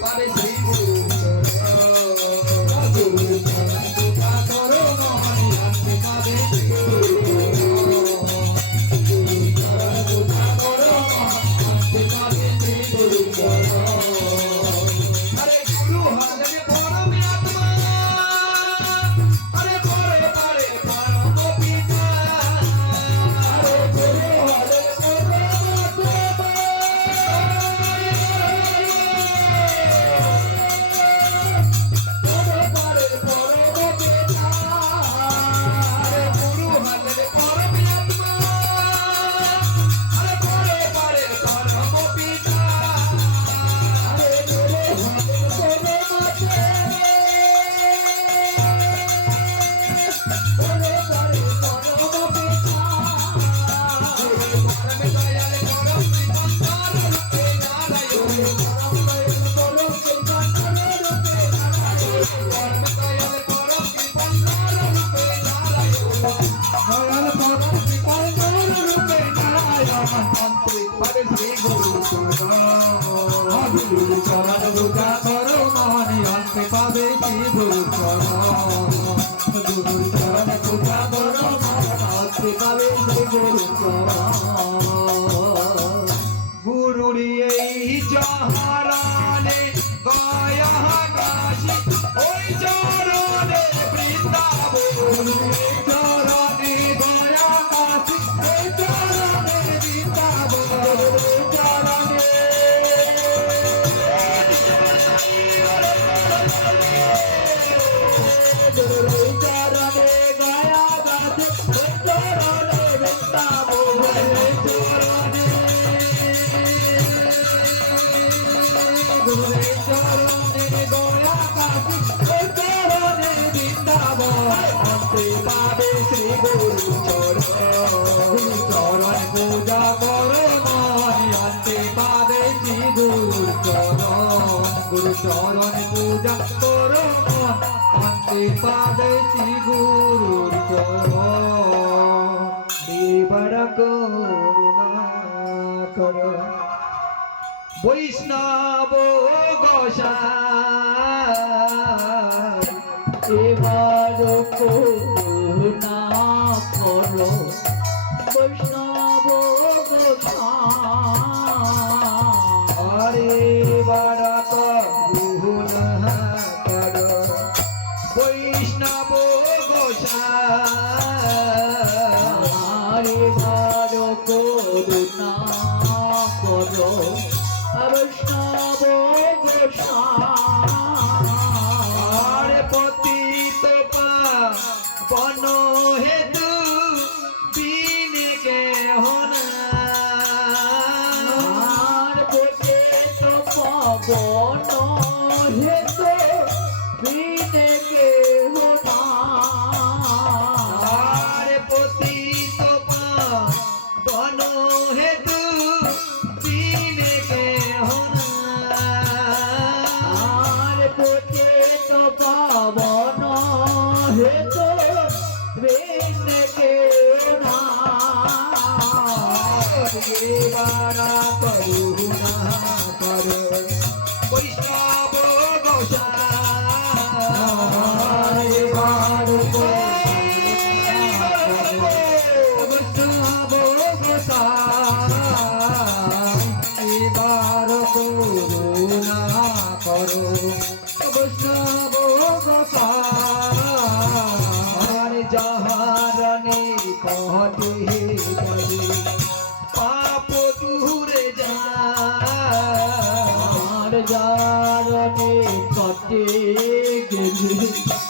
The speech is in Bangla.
পারে শ্রী গুরু গুরু চরণ পূজা করো মহানি আনতে পাবে শ্রী গুরু গুরু চরণ পূজা করো আনতে পাবে শ্রী গুরু আরে গুরু হলেন পরম আত্মা আরে পরে পারে পরম পিতা আরে গুরু হলেন পরম আত্মা পারে শ্রী গুরু চরণ পূজা করো মহানি আনতে পাবে শ্রী গুরু চরণ পূজা করো আনতে পাবে শ্রী গুরু গুরুরি এই চরণে গয়া কাশী ওই চরণে বৃন্দাবন চরণে গয়া কাশী ওই চরণে বৃন্দাবন চরণে চরণে গয়া কাশী ওই চরণে বৃন্দাবন চরণে গুরুরে চরণে গয়া কাশী ওই চরণে বৃন্দাবন অন্তে পাবে শ্রী গুরু চরণ পূজা করো মহানি অন্তে পাবে শ্রী গুরু চরণ পূজা করো অন্তে পাবে শ্রী গুরু চরণ দেবর করুণা করো বৈষ্ণব গোসাই এবার করুণা করো বৈষ্ণব গোসাই আরে এবার করুণা করো বৈষ্ণব গোসাই এবার করুণা করো বৈষ্ণব গোসাই পতিত পাবন হেতু বিনে কেহ নাই পতিত পাবন হেতু বিনে কেহ নাই পতিত পাবন হেতু পাবন হেতু বিন কেউ নাই করুণা করো বৈষ্ণব গোসাই বৈষ্ণব গোসাই এবার করুণা করো বৈষ্ণব গোসাই যাহারণে কহতে যাবে পাপ দূরে যার যারণে কটে গেলে